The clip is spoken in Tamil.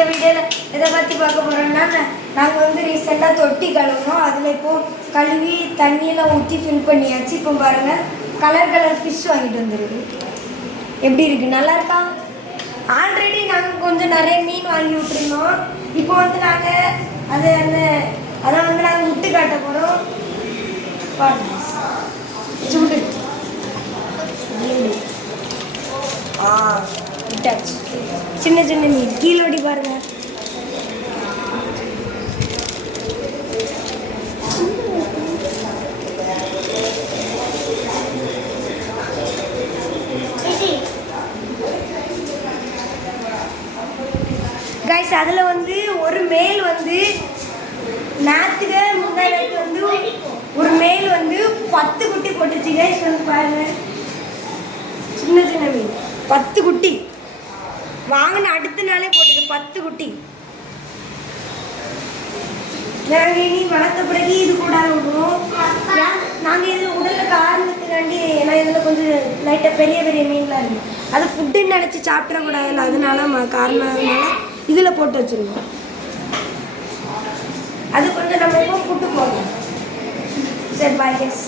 இந்த வீடியோவில் எதை பற்றி பார்க்க போகிறோம்னா நாங்கள் வந்து ரீசெண்டாக தொட்டி கழுவுனோம். அதில் இப்போது கழுவி தண்ணியெல்லாம் ஊற்றி ஃபில் பண்ணியாச்சு. இப்போ பாருங்கள் கலர் கலர் ஃபிஷ் வாங்கிட்டு வந்துருக்கு. எப்படி இருக்குது, நல்லா இருக்கா? ஆல்ரெடி நாங்கள் கொஞ்சம் நிறைய மீன் வாங்கி விட்டுருந்தோம். இப்போ வந்து நாங்கள் அதை வந்து நாங்கள் விட்டு காட்ட போகிறோம். சூடு விட்டாச்சு. சின்ன சின்ன மீன் கீழோடி பாருங்க. கைஸ் அதில் வந்து ஒரு மேல் வந்து நேற்றுக்கு முன்னாடி வந்து ஒரு மேல் வந்து 10 குட்டி போட்டுச்சு. கைஸ் வந்து பாருங்க, சின்ன சின்ன மீன் 10 குட்டி வாங்கின அடுத்த நாளே போட்டுது 10 குட்டி. நாங்கள் இனி வளர்த்த பிறகு இது கூட விடுவோம். நாங்கள் இதில் உடலில் காரணத்துக்காண்டி, ஏன்னா இதில் கொஞ்சம் லைட்டாக பெரிய பெரிய மீன்லாம் இருக்குது. அது ஃபுட்டுன்னு நினச்சி சாப்பிடக்கூடாதுல்ல, அதனால காரணம்னால இதில் போட்டு வச்சுருவோம். அது கொஞ்சம் நம்ம இப்போ ஃபுட்டு போடணும். சரி, பாய் கைஸ்.